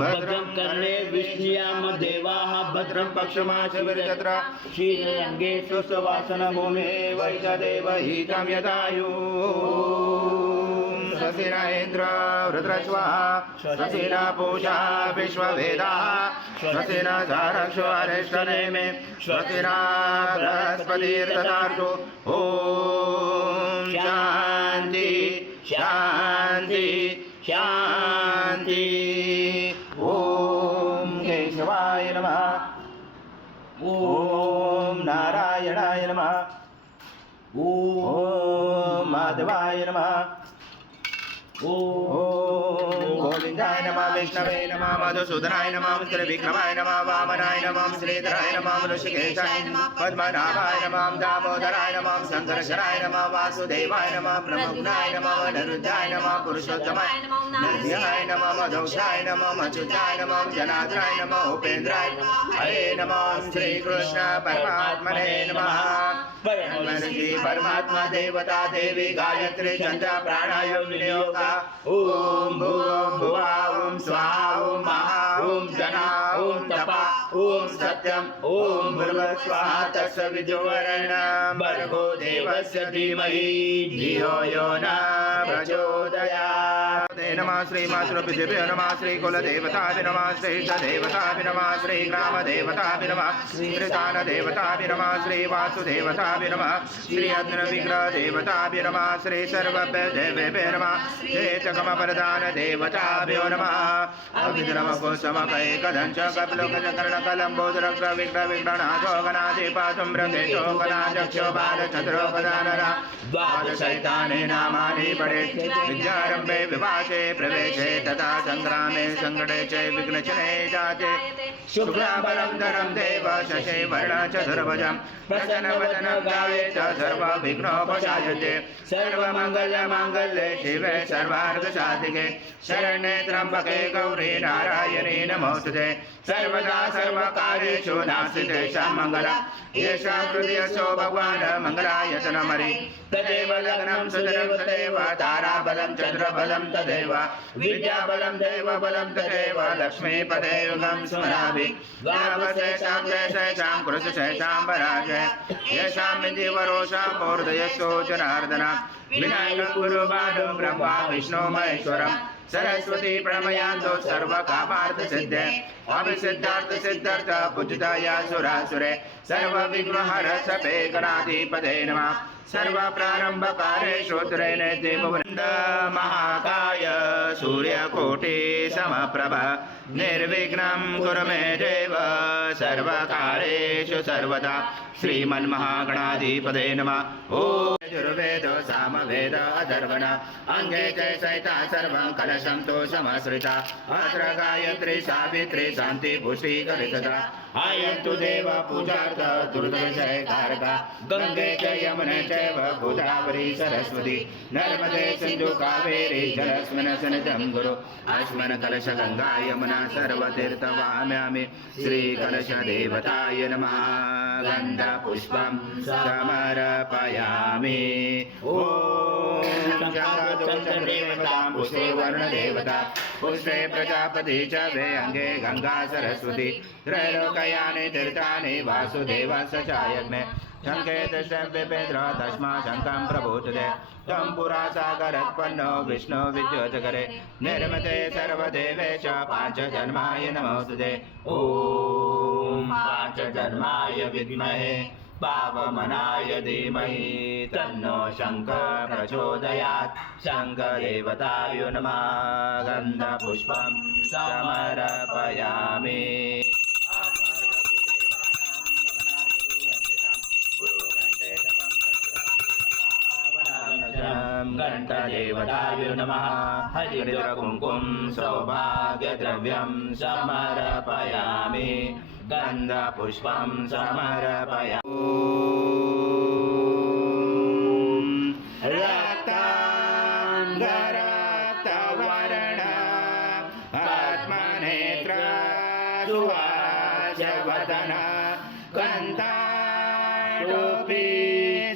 भद्रं कर्णे विष्णुयाम देवाः भद्रं पक्षमाशविरजत्रा शीलरङ्गे सुवासनभूमे वैशदेवहितं यदायुः स्वस्तिन इन्द्र वृत्रस्वाहा स्वस्तिन पूषा विश्ववेदाः स्वस्तिन सारक्षो अरिष्टनेमे स्वस्तिन बृहस्पतिर्दधातु ॐ शान्ति शान्ति शान्ति ॐ केशवाय नमः ॐ नारायणाय नमः ॐ माधवाय नमः ॐ गोविन्दाय नमः विष्णवे नमः मधुसूदनाय नमः त्रिविक्रमाय नमः वामनाय नमः श्रीधराय नमः ऋषिकेशाय नमः पद्मनाभाय नमः दामोदराय नमः शङ्करशराय नमः वासुदेवाय नमः ब्रह्मगुणाय नमः अनिरुद्धाय नमः पुरुषोत्तमाय नरसिंहाय नमः मधुक्षाय नमः अच्युताय नमः जनार्दनाय नमः उपेन्द्राय नमः हरे नमः श्रीकृष्ण परमात्मने नमः परमर्षि परमात्मा देवता देवी गायत्री छन्द प्राणायाम विनियोग ॐ भुवः ॐ स्वाहा ॐ महा ॐ जना ॐ तपा ॐ सत्यं ॐ भूर्भुवः स्वाहा तत्सवितुर्वरेण्यं भर्गो देवस्य धीमहि धियो यो न प्रचोदयात् नमः श्रीमातृपितृभ्यो नमः श्रीकुलदेवताभ्यो नमः श्रीष्टदेवताभ्यो नमः श्रीग्रामदेवताभ्यो नमः श्रीस्थानदेवताभ्यो नमः श्रीवासुदेवताभ्यो नमः श्री अग्निविग्रहदेवताभ्यो नमः श्री सर्वदेवेभ्यो नमः श्रीचकमवरदान देवताभ्यो नमः अभिद्रवकोशमकैकदञ्च कपिलोकचकर्णकलम्बोदरग्रविग्रहविग्रहनाथो गणाधिपातं ब्रह्मेशो गणाध्यक्षो बालचन्द्रोपदानरा द्वादशैतानि नामानि पठेत् विद्यारम्भे विभाषे प्रवेशे तथा संग्रामे सङ्कटे च विघ्नचने जाते शुक्लाम्बरं धरं देव शशे वर्णचतुर्भुजं प्रसन्नवदनं ध्यायेत् सर्वविघ्नोपशायते सर्वमङ्गलमाङ्गल्ये शिवे सर्वार्थसाधिके शरण्ये त्र्यम्बके गौरी नारायणी नमोस्तुते सर्वदा सर्वकार्येषु नास्ति मङ्गलम् येषां हृदयसो भगवान् मङ्गलायतनमरि तदेव लग्नं सुतरेव तदेव ताराबलं चन्द्रबलं तदेव विद्याबलं देवबलं तदेव लक्ष्मीपदे युगं स्मरामि द्वावशेषां देशेषां कृशेषां पराजय येषां विधिवरोषां मूर्धयस्सो जनार्दन विनायकं गुरुबाणं ब्रह्मा विष्णु महेश्वरम् सरस्वती प्रणमयान्तो सर्वकामार्थसिद्धे अभिसिद्धार्थसिद्धार्थ पूजिताय सुरासुरे सर्वविघ्नहर सपे गणाधिपते नमः सर्वप्रारम्भकारे श्रोत्रे नेति भुवनन्द महाकाय सूर्यकोटि समप्रभ निर्विघ्नं कुरु मे देव सर्वकारेषु सर्वदा श्रीमन्महागणाधिपते नमः ॐ यजुर्वेद सामवेद अथर्वण अङ्गे च सहिता सर्वं कलशं तो समश्रिता अत्र गायत्री सावित्री शान्ति पुष्टि कलितता आयन्तु देव पूजार्थ दुर्दशय कारका गङ्गे च यमुने चैव गोदावरी सरस्वती नर्मदे सिन्धु कावेरी जलस्मिन् सन्निधं गुरु अस्मिन् कलश गङ्गा यमुना सर्वतीर्थवाम्यामि श्रीकलशदेवताय नमः गन्धपुष्पं समर्पयामि ॐ देवतां पुष्पे वर्णदेवता पुष्पे प्रजापति च वे अङ्गे गङ्गा सरस्वती त्रैलोकयानि तीर्थानि वासुदेवस्य चायज्ञे शङ्केतशव्यपेन्द्र तस्मा शङ्खं प्रभोचते तं पुरा सागरोत्पन्नो विष्णु विद्योतकरे निर्मते सर्वदेवेश पाञ्चजन्माय नमोस्तुते ॐ पाञ्चजन्माय विद्महे पावमनाय धीमहि तन्नो शङ्कर प्रचोदयात् शङ्करदेवताय नमः गन्धपुष्पं समर्पयामि घण्टदेवताय नमः हरिद्रकुङ्कुम सौभाग्यद्रव्यं समर्पयामि गन्धपुष्पं समर्पयामि रक्ताङ्गरक्तवर्ण आत्मनेत्र सुवासवदन कन्ताटोपी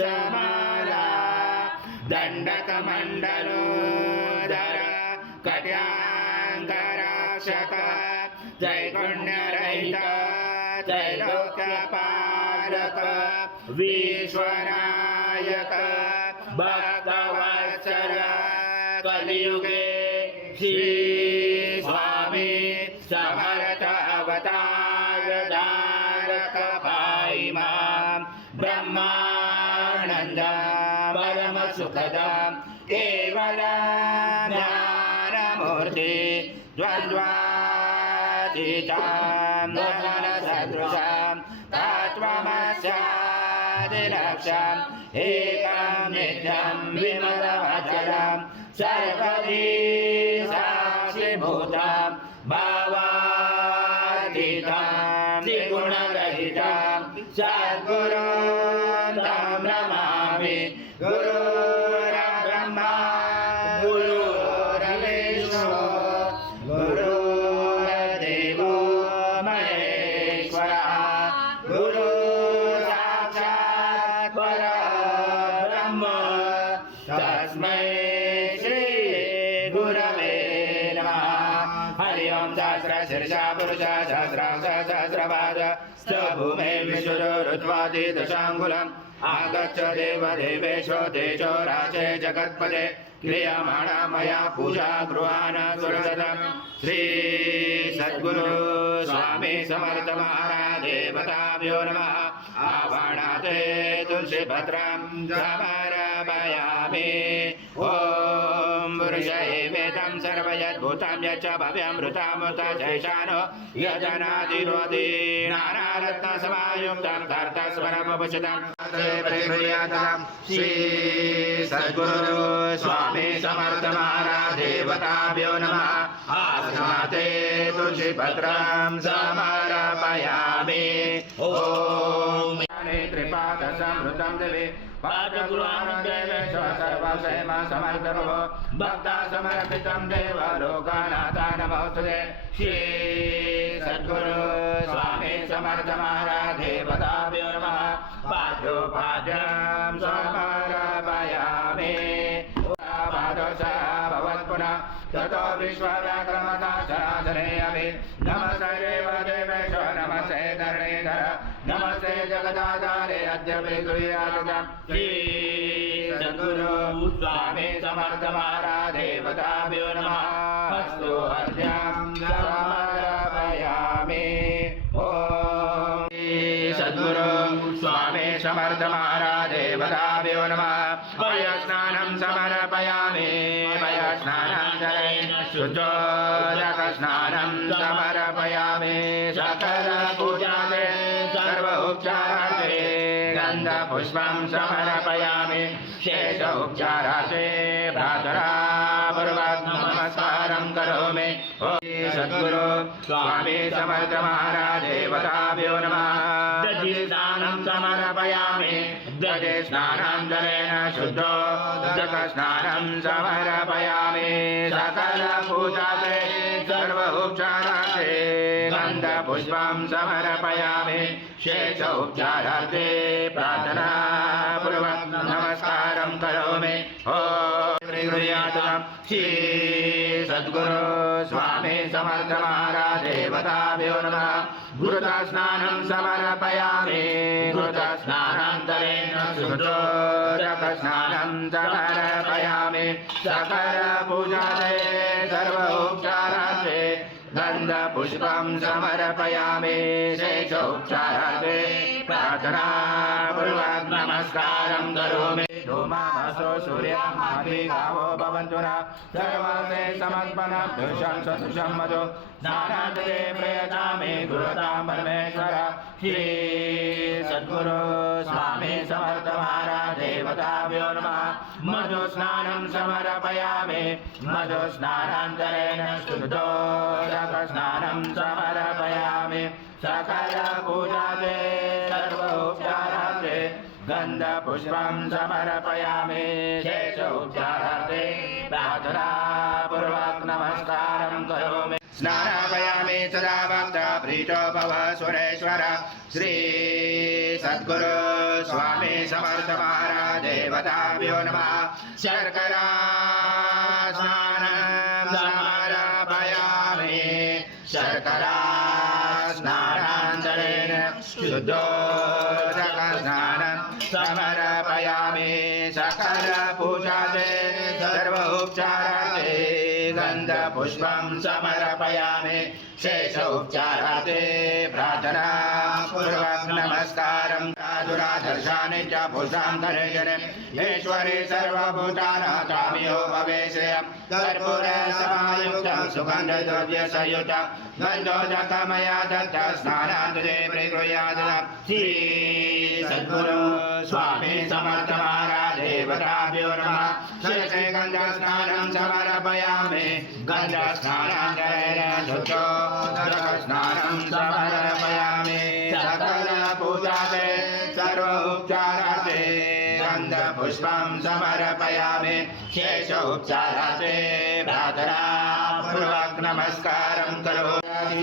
जमाला दण्डकमण्डलोदर कट्याङ्गर शाश्वत त्रैगुण्यरहित त्रैलोक्यपालक विश्वनायक भक्तवत्सल कलियुगे श्री स्वामी समर्थ अवतार धारक भाई मां ब्रह्मानंद परम सुखद केवल ज्ञानमूर्ति द्वन्द्वातीतं गगन सदृशं तत्त्वमस्यादिलक्ष्यम् एकं नित्यं विमलमचलं सर्वधी साक्षिभूतं भावातीतं त्रिगुणरहितं सद्गुरुं तं नमामि गुरुर्ब्रह्मा गुरुर्विष्णु गुरुर्देवो महेश्वरः गुरु साक्षात् परब्रह्म तस्मै श्री गुरवे नमः हरि ओम सहस्रशीर्षा पुरुष सहस्रांश सहस्रपाद स्वभूमे विश्वजोरुत्वादि दशाङ्गुलम् आगच्छ देवदेवेशो तेजो राजे जगत्पते क्रियमाणा मया पूजा गृहाण सुरसदम् श्री सद्गुरु स्वामी समर्थ महाराज देवताभ्यो नमः आवाहनाते तुलसी भद्रं समर्पयामि ओम पुरुषये वेदं सर्वयद्भूतं यच्च भव्यमृतमृत जैशानो यजनादिरोधि नानारत्नसमायुक्तं धर्तस्वरमुपचितं श्री सद्गुरु स्वामी समर्थ महाराज देवताभ्यो नमः आसनाते तुलसी भद्रं समर्पयामि ओम त्रिपादसमृतं देवे पादगुरुदेवेश्वर सर्वक्षेम समर्थो भक्ता समर्पितं देव लोकनाथा नमोस्तुते श्री सद्गुरु स्वामी समर्थ महाराज देवताभ्यो नमः पाद्योपाद्यं समर्पयामि भवत्पुनः ततो विश्वव्याक्रमता चराचरे अपि नमस्ते देवेश्वर नमस्ते धरणीधर नमस्ते जगदाधारे अद्य विगृह्यातं श्री सद्गुरु स्वामी समर्थ महाराज देवताभ्यो नमः अस्तु हर्यं समर्पयामि ओम सद्गुरु स्वामी समर्थ महाराज देवताभ्यो नमः पयस्नानं समर्पयामि पयस्नानं जलेन शुद्धोदकस्नानं समर्पयामि सकल पूजाते सर्व उपचाराते गन्धपुष्पं समर्पयामि शेष उपचाराते प्रार्थना पूर्वक नमस्कारं करोमि ओम सद्गुरु स्वामी समर्थ महाराज देवताभ्यो नमः दधिस्नानं समर्पयामि दधिस्नानं जलेन शुद्धोदकस्नानं समर्पयामि सकल पूजाते सर्व उपचाराते गन्धपुष्पं समर्पयामि शेष उपचाराते प्रार्थना पूर्वक नमस्कारं करोमि ओम श्री सद्गुरु स्वामी समर्थ महाराज देवताभ्यो नमः घृतस्नानं समर्पयामि घृतस्नानान्तरेण शुद्धोदकस्नानं समर्पयामि सकल पूजाते सर्व उपचाराते गन्धपुष्पं समर्पयामि शेषोपचाराते प्रार्थना पूर्वक नमस्कारं करोमि धूमाभासो सूर्यमाधि गावो भवन्तु नः सर्वते समर्पणं दृशं सदृशं मधु स्नानान्ते प्रयतामि गुरुतां परमेश्वर श्री सद्गुरु स्वामी समर्थ महाराज देवताभ्यो नमः मधुस्नानं समर्पयामि मधुस्नानान्तरेण शुद्धोदकस्नानं समर्पयामि सकल पूजाते सर्वोपचाराते गन्धपुष्पं समर्पयामि शेषोपचाराते प्रार्थना पूर्वक नमस्कारं करोमि स्नानापयामि सदा भक्त प्रीतो भव सुरेश्वर श्री सद्गुरु स्वामी समर्थ महाराज देवताभ्यो नमः शर्करा स्नानं समर्पयामि शर्करा स्नानान्तरेण शुद्धोदकस्नानं समर्पयामि सकलपूजाते सर्वोपचाराते गन्धपुष्पं समर्पयामि शेष उपचाराते प्रार्थना पूर्वक नमस्कारं साधुरादर्शानि च पुरुषां धरेशने ईश्वरे सर्वभूतानां स्वामियो भवेश्रेयं कर्पूरेण समायुक्तं सुगन्धद्रव्यसंयुतं गन्धोदकमया दत्त स्नानान्तरे प्रगृह्यात् श्री सद्गुरु स्वामी समर्थ महाराज देवताभ्यो नमः शिरसे गन्धस्नानं समर्पयामि गन्धस्नानान्तरेण शुद्धोदकस्नानं समर्पयामि सकलपूजाते सर्वोपचाराते गन्धपुष्पं समर्पयामि शेषोपचाराते प्रार्थना पूर्वक नमस्कारं करोमि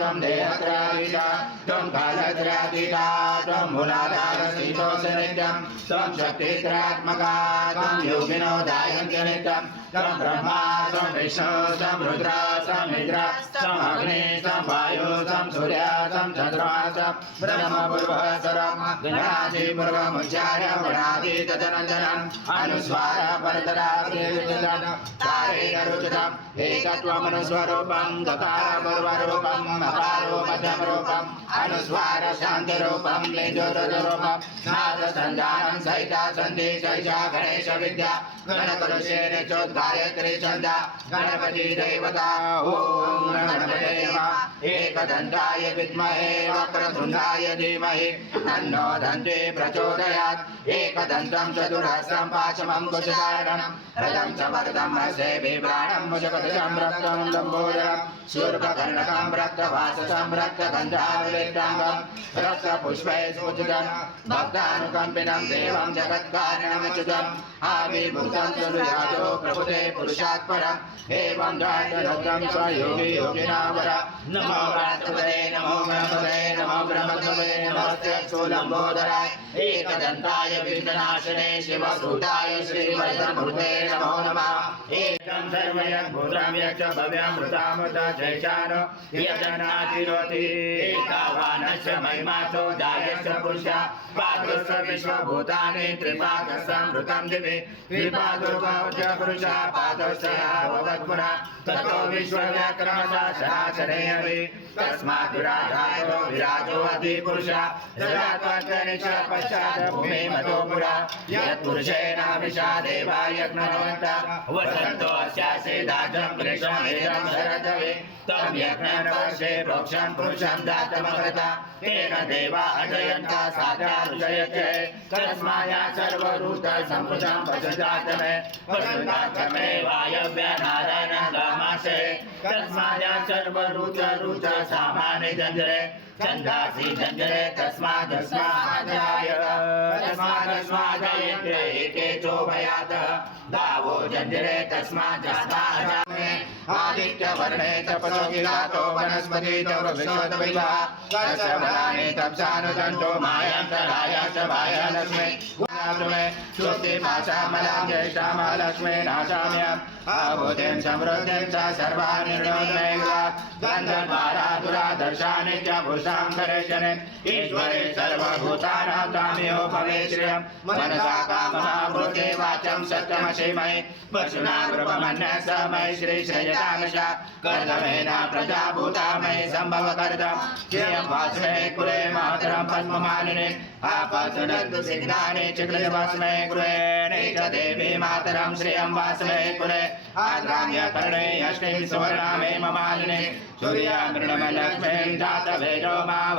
त्वं देहत्रयातीता त्वं कालत्रयातीता त्वं मूलाधारस्थितोऽसनित्यं त्वं शक्तित्रयात्मका त्वं योगिनो दायन्ति नित्यं त्वं ब्रह्मा त्वं विष्णु त्वं रुद्र त्वं निद्र त्वं अग्नि त्वं वायु त्वं सूर्य त्वं चन्द्रमा त्वं ब्रह्मपूर्वः सर्वं गणादि पूर्वमुच्चार्य गणादि तदनन्तरम् अनुस्वार परतराग्निविदनं तारेण रुचितम् एकत्वमनुस्वरूपं दकारपूर्वरूपं मकारो मध्यमरूपं अनुस्वार शान्तिरूपं लिङ्गोदररूपं नादसन्धानं सहिता सन्धि सहिता गणेश विद्या गणकरुषेण चोद्गायत्री छन्दा गणपति देवता ॐ गणपते नमः एकदन्ताय विद्महे वक्रतुण्डाय धीमहि तन्नो दन्ते प्रचोदयात् एकदन्तं चतुरस्रं पाशमं कुशधारणं रथं च वरदं हस्ते बिभ्राणं मुजगदं रक्तं लम्बोदरं शूर्पकर्णकं रक्तवाससं रक्तगन्धावलिताङ्गं रक्तपुष्पैः सूचितं भक्तानुकम्पिनं देवं जगत्कारणमच्युतम् आविर्भूतं सुयातो प्रभुते पुरुषात् परम् एवं द्वादशरथं स्वयोगी योगिनावर नमो व्यासपदे नमो ब्रह्मपदे नमो ब्रह्मपदे नमस्ते स्थूलम्बोदराय एकदन्ताय विघ्ननाशने शिवसूताय श्रीवरदमूर्ते नमो नमः एकं सर्वयज्ञभूतं यच्च भव्यामृतामृत जयशान यजनातिरोति एकावानस्य महिमासो जायस्य पुरुषा पादस्य विश्वभूतानि त्रिपादसमृतं दिवि त्रिपादोपवच पुरुषा पादस्य भवत्पुरा ततो विश्वव्याक्रमसा सनासने अभि तस्मात् विराजायो विराजो अधिपुरुषा सदात्मकनिश पश्चात् भूमि मतो पुरा यत्पुरुषेणाभिषा देवा यज्ञवन्ता वसन्तो अस्यासेदाजं ग्रीष्ममेधं शरदवे तं यज्ञवर्षे प्रोक्षं पुरुषं दातमकृता तेन देवा अजयन्ता साधा ऋषयते तस्माया सर्वभूत सम्पृतं पशुजातमे पशुजातमे वायव्य नारायण गामासे तस्माया सर्वभूत रुच सामान्य जंजरे चंदासी जंजरे तस्मादस्मादयते एके चोभयात दावो जंजरे तस्मादस्मादजामे आदित्य वर्णे तपसो गिरातो वनस्पति तव विश्वदविभा तस्माने तपसानुदन्तो मायन्तराय च वायलक्ष्मी गुणाग्रमे श्रुति भाषा मलां जयिषा महालक्ष्मी नाशाम्यम् आभूतिं समृद्धिं च सर्वानिर्णोदमेघा गन्धद्वारा दुरादर्शानि च भूषां करेशने ईश्वरे सर्वभूतानां स्वामियो भवेश्रियं मनसा कामनावृते वाचं सत्यमशिमहि पशुना कृपमन्य समय श्रीश्रयतामशा कर्दमेन प्रजाभूता मयि सम्भवकर्दं श्रियं वास्मे कुले मातरं पद्ममालिने आपसुनन्तु सिग्नानि चिक्लिवास्मे गृहे च देवी मातरं श्रियं वास्मे कुले आद्राम्य कर्णे अष्टिं सुवर्णामे ममालिने सूर्यामृणमलक्ष्मीं जातवेदो माव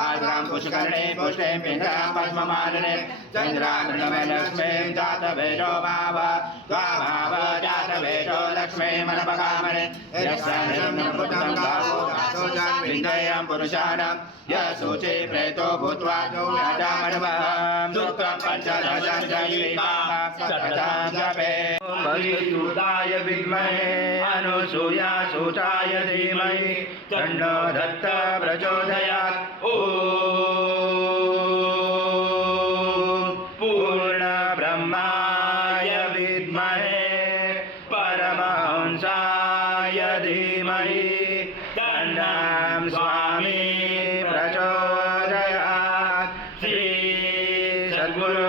आद्रां पुष्कर्णे पुष्टिं पिङ्गळां पद्ममालिने चन्द्रामृणमलक्ष्मीं जातवेदो माव त्वामाव जातवेदो लक्ष्मीमनपकामने यस्यानिर्नपुतं गावो दासो जान्विन्दयं पुरुषाणां यशोचे प्रेतो भूत्वा जोम्याजामणवं दुःखं पञ्चदशं जयिकां सततं जपे भगीसुताय विद्महे अनुसूयासुताय धीमहि तन्नो दत्त प्रचोदयात् ॐ पूर्णब्रह्माय विद्महे परमहंसाय धीमहि अन्नं स्वामी प्रचोदयात् श्री सद्गुरु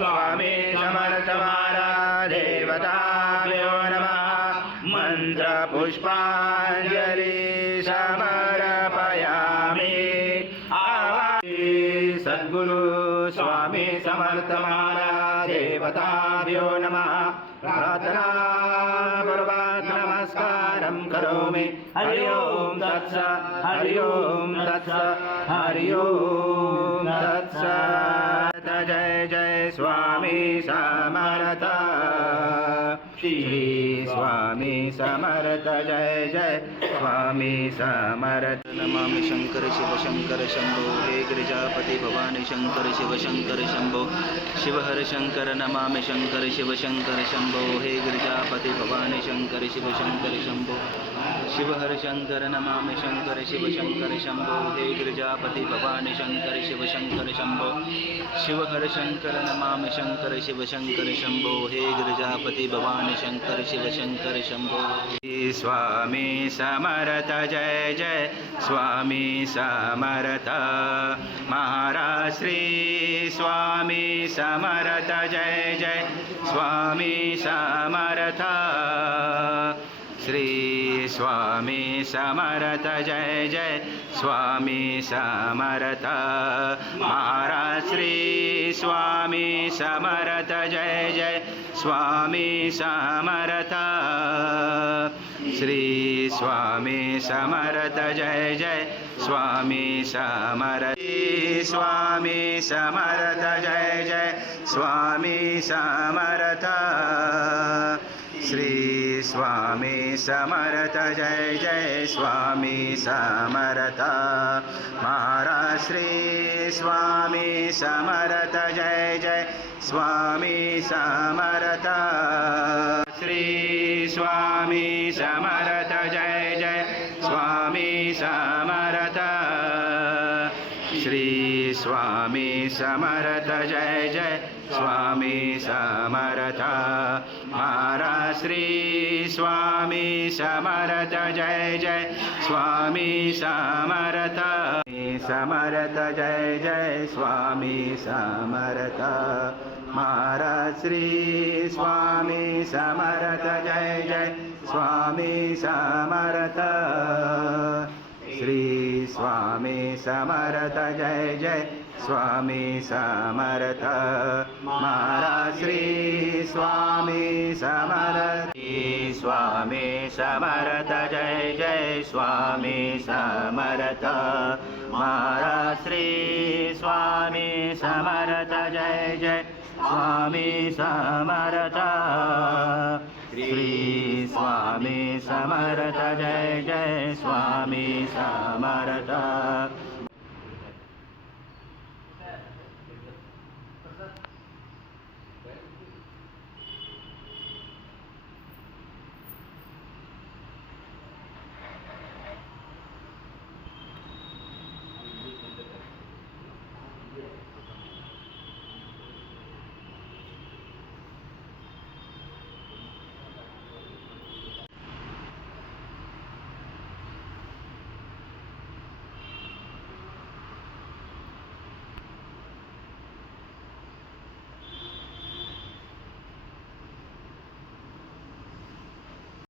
स्वामी समर्थ महाराज देवताभ्यो नमः मंत्र पुष्पांजलि समर्पयामि सद्गुरु स्वामी समर्थ महाराज देवताभ्यो नमः प्रार्थना पूर्वक नमस्कारं करोमि हरि ओम तत्सत् हरि ओम तत्सत् हरि ओम तत्सत् जय जय स्वामी समर्थ श्री स्वामी समर्थ जय जय स्वामी समर्थ नमामि शंकर शिव शंकर शंभो हे गिरिजापति भवानी शंकर शिव शंकर शंभो शिव हर शंकर नमामि शंकर शिव शंकर शंभो हे गिरिजापति भवानी शंकर शिव शंकर शंभो शिव हर शंकर नमामि शंकर शिव शंकर शंभो हे गिरिजापति भवानी शंकर शिव शंकर शंभो शिव हर शंकर नमामि शंकर शिव शंकर शंभो हे गिरिजापति भवानी शंकर शिव शंकर शंभो स्वामी समर्थ जय जय स्वामी समर्थ महाराज श्री स्वामी समर्थ जय जय स्वामी समर्थ श्री स्वामी समर्थ जय जय स्वामी समर्थ महाराज श्री स्वामी समर्थ जय जय स्वामी समर्थ श्री स्वामी समर्थ जय जय स्वामी समर्थ स्वामी समर्थ जय जय स्वामी समर्थ श्री स्वामी समर्थ जय जय स्वामी समर्थ महाराज श्री स्वामी समर्थ जय जय स्वामी समर्थ श्री स्वामी समर्थ जय जय स्वामी समर्थ श्री स्वामी समर्थ जय जय स्वामी समर्थ महाराज श्री स्वामी समर्थ जय जय स्वामी समर्थ समर्थ जय जय स्वामी समर्थ महाराज श्री स्वामी समर्थ जय जय स्वामी समर्थ श्री स्वामी समर्थ जय जय स्वामी समर्थ महाराज श्री स्वामी समर्थ स्वामी समर्थ जय जय स्वामी समर्थ महाराज श्री स्वामी समर्थ जय जय स्वामी समर्थ श्री स्वामी समर्थ जय जय स्वामी समर्थ